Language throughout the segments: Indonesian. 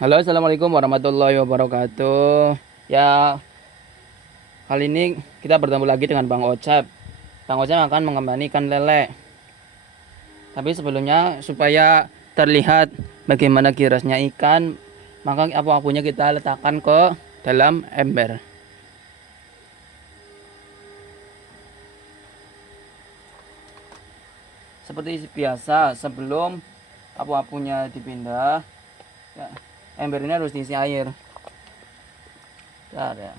Halo, assalamualaikum warahmatullahi wabarakatuh. Ya, kali ini kita bertemu lagi dengan Bang Ocep. Bang Ocep akan mengembani ikan lele. Tapi sebelumnya supaya terlihat bagaimana kirasnya ikan, maka apu-apunya kita letakkan ke dalam ember. Seperti biasa, sebelum apu-apunya dipindah, ya, ember ini harus diisi air. Bentar ya.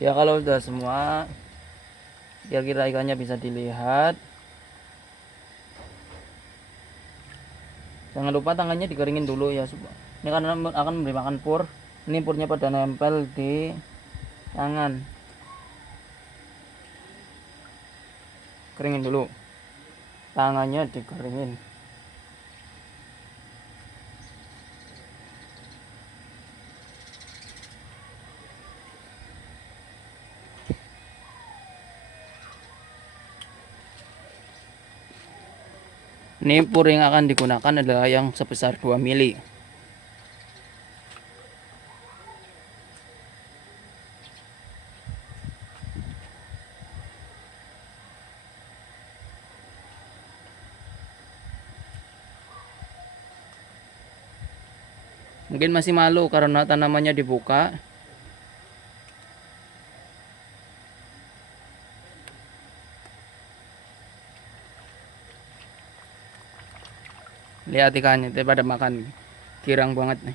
Ya kalau sudah semua, kira-kira ikannya bisa dilihat. Jangan lupa tangannya dikeringin dulu ya. Ini karena akan memberi makan pur. Ini purnya pada nempel di tangan. Keringin dulu. Tangannya dikeringin. Ini pur yang akan digunakan adalah yang sebesar 2 mili. Mungkin masih malu karena tanamannya dibuka. Lihat ikannya pada makan. Girang banget nih.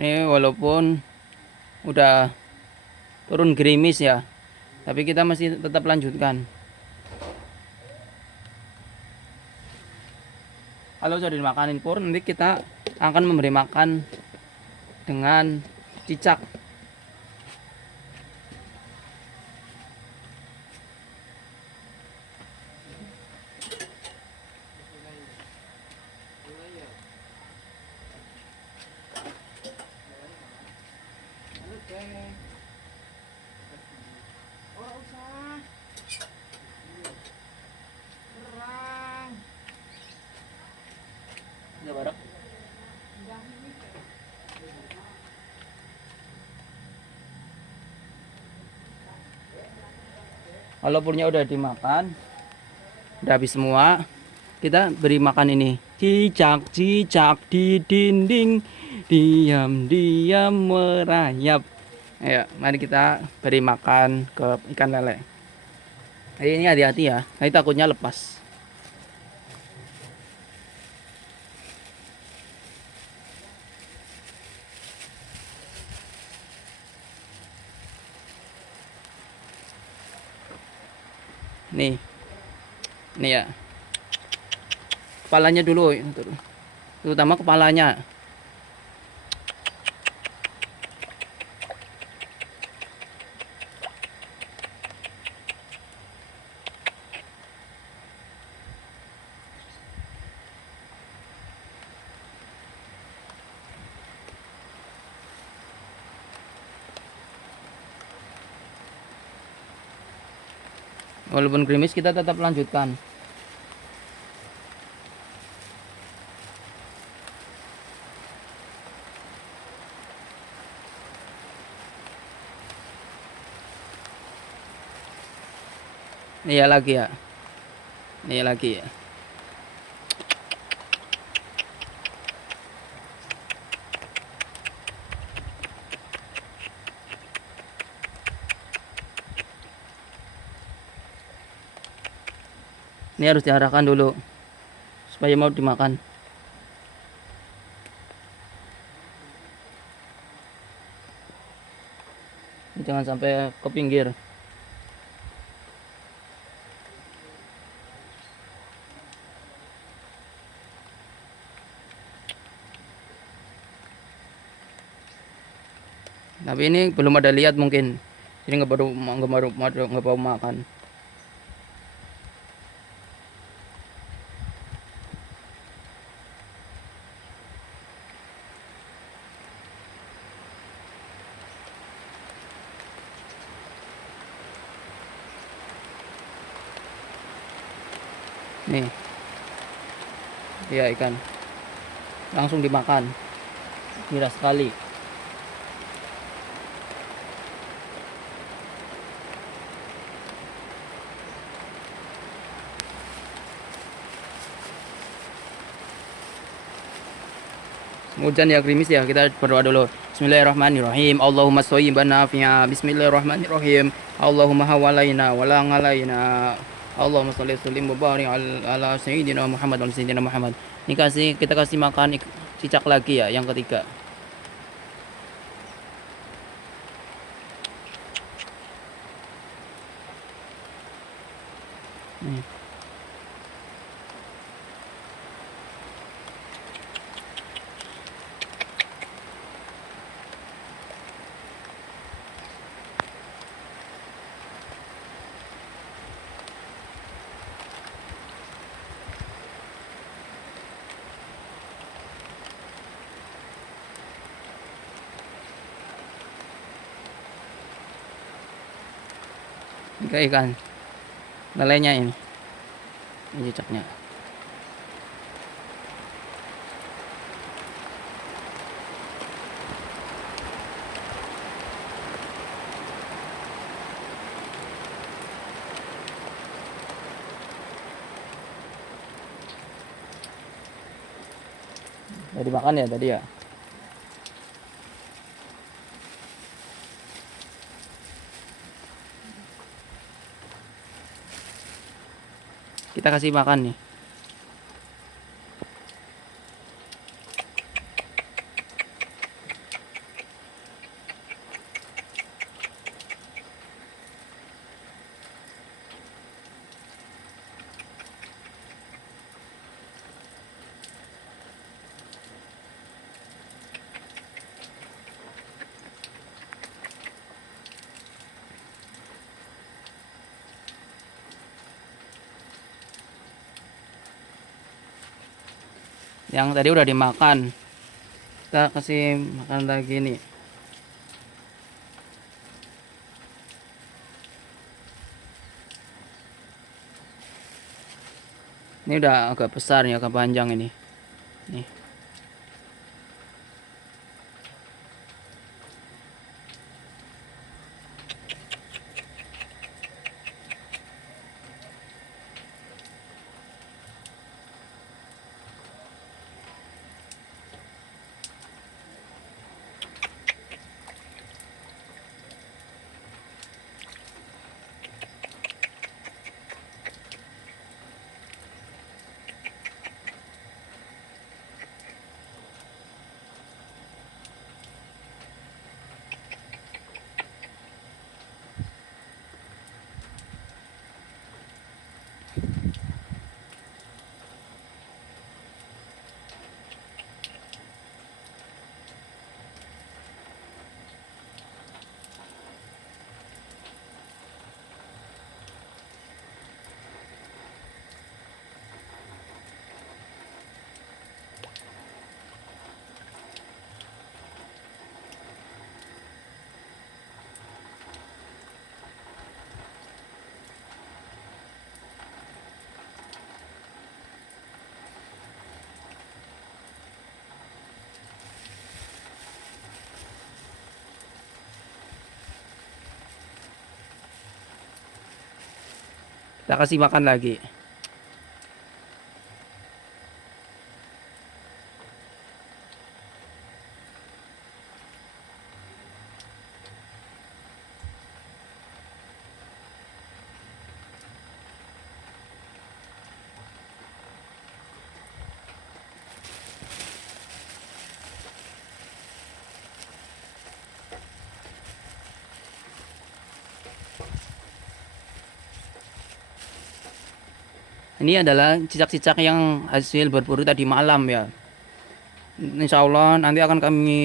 Ini walaupun udah turun gerimis ya, tapi kita masih tetap lanjutkan. Kalau sudah dimakanin pur, nanti kita akan memberi makan dengan cicak. Kalau purnya udah dimakan, udah habis semua, kita beri makan ini. Cicak, cicak di dinding, diam-diam merayap. Ayo, mari kita beri makan ke ikan lele. Ini hati-hati ya, nanti takutnya lepas. Nih, nih ya. Kepalanya dulu, terutama kepalanya. Walaupun gerimis kita tetap lanjutkan. Iya lagi ya. Ini lagi ya. Ini harus diarahkan dulu supaya mau dimakan. Jangan sampai ke pinggir. Tapi ini belum ada lihat mungkin. Jadi nggak baru makan. Nih, dia ikan langsung dimakan. Gila sekali. Hujan ya gerimis ya, kita berdoa dulu. Bismillahirrahmanirrahim. Allahumma shayyiban nafi'a. Bismillahirrahmanirrahim. Allahumma hawalaina wala ngalaina. Allahumma sholli sallim wa barik ala sayyidina Muhammad wa sayyidina Muhammad. Ini kita kasih makan cicak lagi ya, yang ketiga. Nih. Ikan lelenya ini cicaknya. Udah dimakan ya tadi ya. Kita kasih makan nih. Yang tadi udah dimakan, kita kasih makan lagi nih. Ini udah agak besar ya, agak panjang ini. Nih. Kita kasih makan lagi. Ini adalah cicak-cicak yang hasil berburu tadi malam ya. Insya Allah nanti akan kami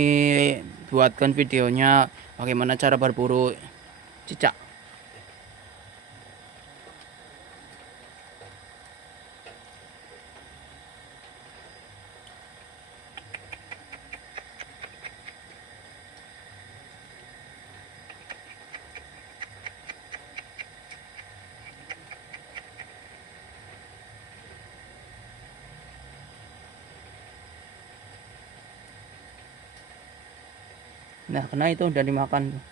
buatkan videonya bagaimana cara berburu cicak. Nah, karena itu udah dimakan tuh.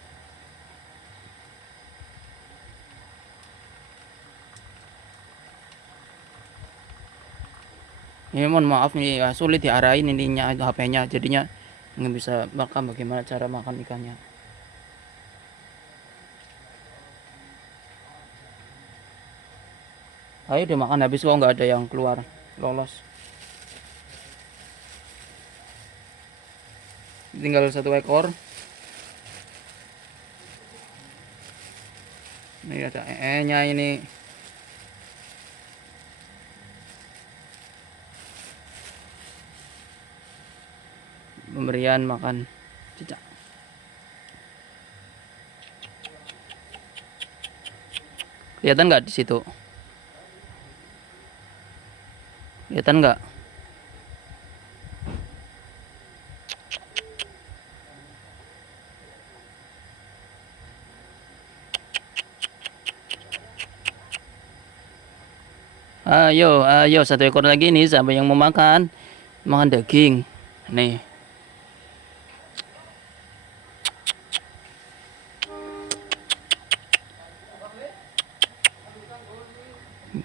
Ini mohon maaf nih ya, sulit diarahin ininya HP-nya, jadinya nggak bisa makan bagaimana cara makan ikannya. Ayo udah makan habis kok nggak ada yang keluar lolos. Tinggal 1 ekor. Ini ada nya ini. Pemberian makan cicak. Kelihatan nggak di situ? Kelihatan nggak? Ayo, ayo 1 ekor lagi nih sampai yang mau makan daging. Nih.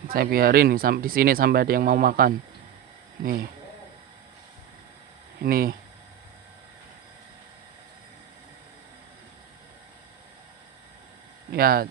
Saya biarin nih sampai di sini sampai ada yang mau makan. Nih. Ini. Ya.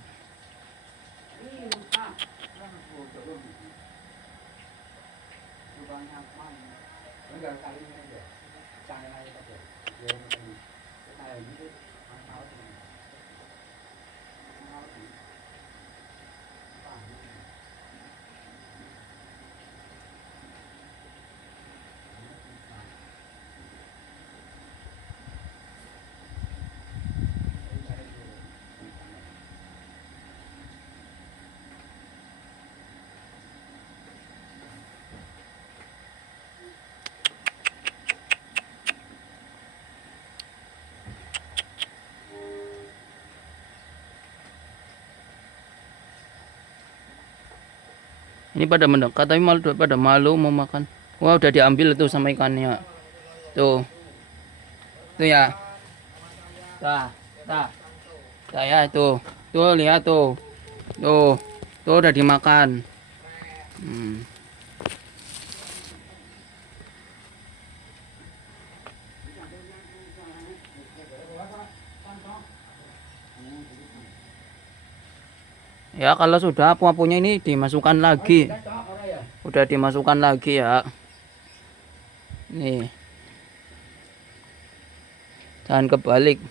Ini pada mendekat tapi pada malu mau makan. Wah, udah diambil tuh sama ikannya. Tuh. Tuh ya. Tah, tah. Tah ya tuh. Tuh lihat tuh. Tuh. Tuh udah dimakan. Ya kalau sudah punya ini dimasukkan lagi. Udah dimasukkan lagi ya. Nih. Jangan kebalik.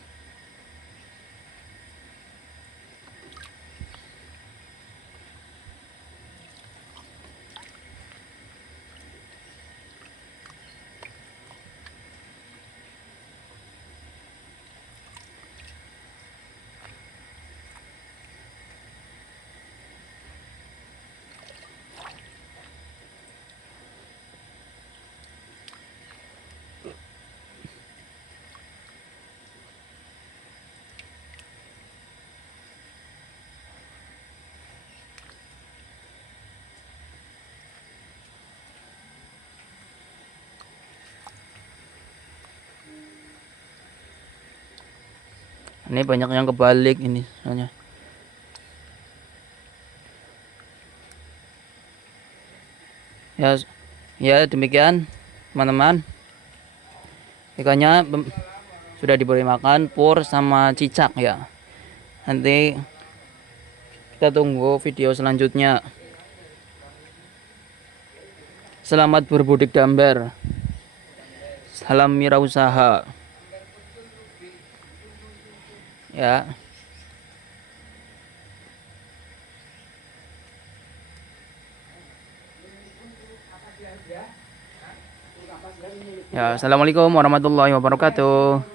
Ini banyak yang kebalik ini soalnya. Ya, ya demikian teman-teman. Ikannya sudah diberi makan pur sama cicak ya. Nanti kita tunggu video selanjutnya. Selamat berbudik damber. Salam wirausaha. Ya. Ya, assalamualaikum warahmatullahi wabarakatuh.